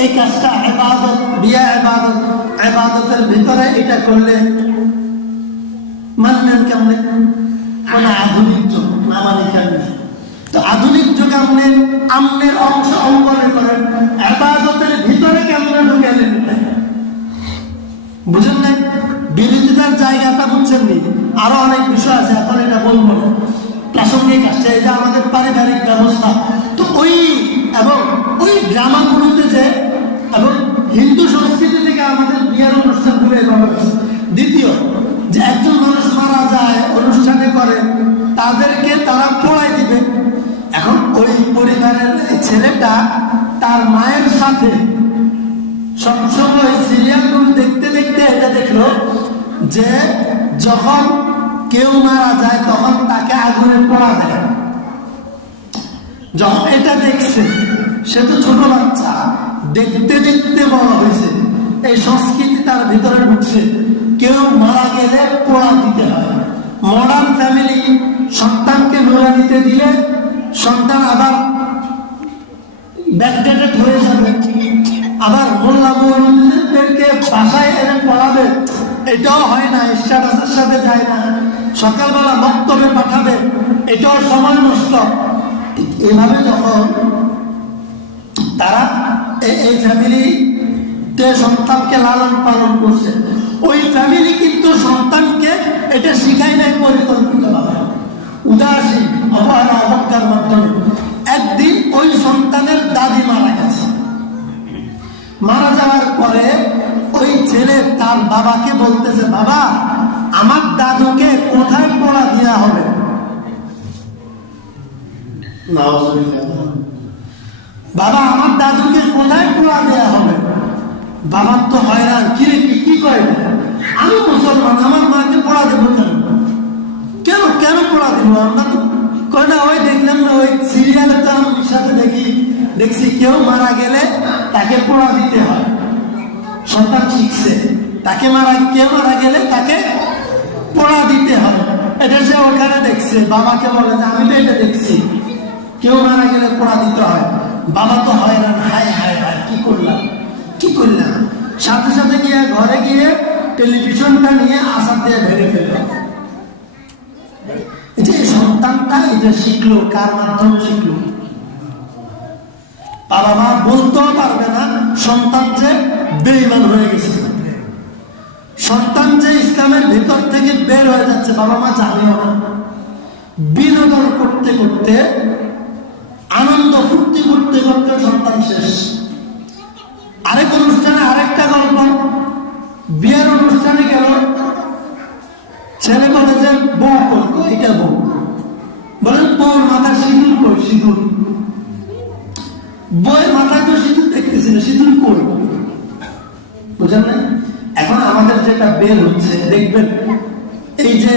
এই কাজটা এবাদত বিয়া এবাদত এবাদতের ভিতরে এটা করলে মানলেন কেমনে? মানে আধুনিক যুগ না মানে কেমনে? তো আধুনিক যুগে আপনি আমনের অংশ অঙ্গনে করেন এবাদতের ভিতরে কেমনে ঢুকালেন বুঝেন নাই? বিরোধিতার জায়গাটা বুঝছেন নি? আরও অনেক বিষয় আছে, এখন এটা বলব না। প্রাসঙ্গিক আসছে এটা আমাদের পারিবারিক ব্যবস্থা। তো ওই, এবং ওই ড্রামাগুলোতে যে হিন্দু সংস্কৃতি থেকে আমাদের বিয়ের এভাবে আছে। দ্বিতীয়, যে একজন মানুষ মারা যায়, অনুষ্ঠানে করে, তাদেরকে তারা পড়াই দিবে। এখন ওই পরিবারের ছেলেটা তার মায়ের সাথে সবসময় সিরিয়ালগুলো দেখতে দেখতে এটা দেখল যে যখন কেউ মারা যায়, তখন তাকে আগুনে পড়া দেয়। যখন এটা দেখছে, সে তো ছোট বাচ্চা। দেখতে দেখতে বড় হয়েছে। এই সংস্কৃতি তার ভিতরে ঢুকছে। কেউ মারা গেলে পোড়া দিতে হয়। মডার্ন ফ্যামিলি সন্তানকে নোরা দিতে দিলে সন্তান আবার ব্যাকডেটেড হয়ে যাবে। আবার মোল্লা মৌলুদেরকে বাসায় এনে পড়াবে। এটাও হয় না, স্ট্যাটাসের সাথে যায় না। সকালবেলা বক্তব্যে পাঠাবে। এটাও সময় নষ্ট। এভাবে যখন এই ফ্যামিলিতে সন্তানকে লালন পালন করছে। ওই ফ্যামিলি কিন্তু সন্তানকে এটা শিখায় নাই পরিকল্পিতভাবে। উদাসীন অবহেলা অবজ্ঞার মাধ্যমে। একদিন ওই সন্তানের দাদি মারা গেছে। মারা যাওয়ার পরে ওই ছেলে তার বাবাকে বলতেছে বাবা আমার দাদুকে কোথায় পড়া দেওয়া হবে? বাবা আমার দাদুকে কোথায় পড়া দেওয়া হবে বাবার তো হয়রান। কি কি করে আমি মুসলমান, আমার মাকে পড়া দেবো কেন? কেন কেন পড়া দেবো? আমরা তো কয় ওই দেখলাম না, ওই সিরিয়ালে তো আমি সাথে দেখি। দেখছি কেউ মারা গেলে তাকে পড়া দিতে হয়। সন্তান শিখছে। তাকে মারা কেউ মারা গেলে তাকে পড়া দিতে হয়। এটা সে ওখানে দেখছে। বাবাকে বলে যে, আমি তো এটা দেখছি। কেউ মারা গেলে পড়া দিতে হয়। বাবা তো হয় না হায় হায় হায়, কি করলাম? কি করলাম? সাথে সাথে গিয়ে ঘরে গিয়ে টেলিভিশনটা নিয়ে আসার দিয়ে ভেঙে ফেললাম এই যে সন্তানটা এটা শিখলো, কার মাধ্যমে শিখলো? বাবা মা বলতেও পারবে না, সন্তান যে বেইমান হয়ে গেছে। সন্তান যে ইসলামের ভিতর থেকে বের হয়ে যাচ্ছে বাবা মা জানেও না। বিনোদন করতে করতে, আনন্দ ফুর্তি করতে করতে সন্তান শেষ। সিঁদুর। বইয়ের মাথায় তো সিঁদুর দেখতেছি না, সিঁদুর কোন বুঝলেন এখন আমাদের যেটা বের হচ্ছে, দেখবেন, এই যে